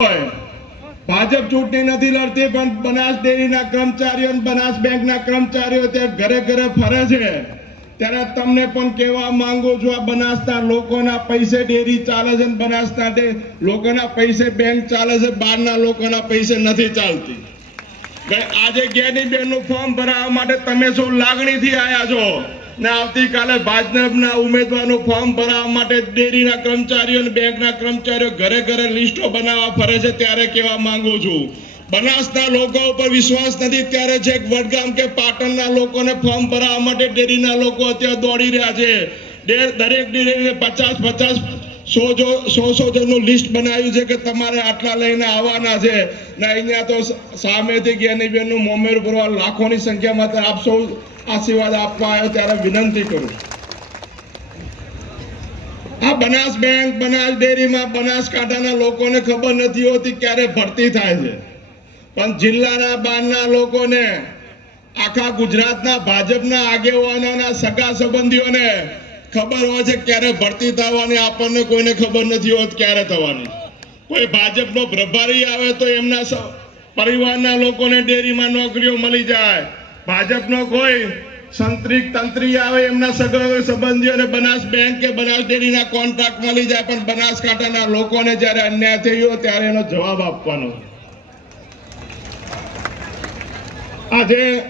ભાજપ ચૂંટણી નથી લડતી પણ બનાસ ડેરીના કર્મચારીઓ બનાસ બેંકના કર્મચારીઓ તે ઘરે ઘરે ફરે છે ત્યારે તમને પણ કહેવા માંગુ છું આ બનાસના લોકોના પૈસે ડેરી ચાલે છે બનાસના લોકોના પૈસે બેંક ચાલે છે બહારના લોકોના પૈસે નથી ચાલતી આજે જ્ઞાનીબેનનું ફોર્મ ભરાવવા માટે તમે શું લાગણીથી આવ્યા છો ને આવતીકાલે ભાજપના ઉમેદવારનું ફોર્મ ભરાવવા માટે ડેરીના કર્મચારીઓ અને બેંકના કર્મચારીઓ ઘરે ઘરે લિસ્ટો બનાવવા ફરે છે ત્યારે કહેવા માંગુ છું બનાસના લોકો ઉપર વિશ્વાસ નથી ત્યારે છેક વડગામ કે પાટણના લોકોને ફોર્મ ભરાવવા માટે ડેરીના લોકો અત્યારે દોડી રહ્યા છે દરેક ડેરીને 50-100 જણનું લિસ્ટ બનાવ્યું છે કે તમારે આટલા લઈને આવવાના છે ને અહીંયા તો સામેથી જ્ઞાનીબેનનું મોમેરું ભરવા લાખોની સંખ્યામાં આપ સૌ આશીર્વાદ આપવા આવ્યો ત્યારે વિનંતી કરું આ બનાસ બેંક બનાસ ડેરીમાં બનાસકાંઠાના લોકોને ખબર નથી હોતી ક્યારે ભરતી થાય છે પણ જિલ્લાના બહારના લોકોને આખા ગુજરાતના ભાજપના આગેવાનોના સગા સંબંધીઓને ખબર હોય છે ક્યારે ભરતી થવાની આપણને કોઈને ખબર નથી હોત ક્યારે થવાની કોઈ ભાજપનો પ્રભારી આવે તો એમના પરિવારના લોકોને ડેરીમાં નોકરીઓ મળી જાય ભાજપનો કોઈ તંત્રી આવે એમના સગા સંબંધીઓને બનાસ બેંક કે બનાસ ડેરીના કોન્ટ્રાક્ટ મળી જાય પણ બનાસકાંઠાના લોકોને જ્યારે અન્યાય થયો ત્યારે એનો જવાબ આપવાનો આજે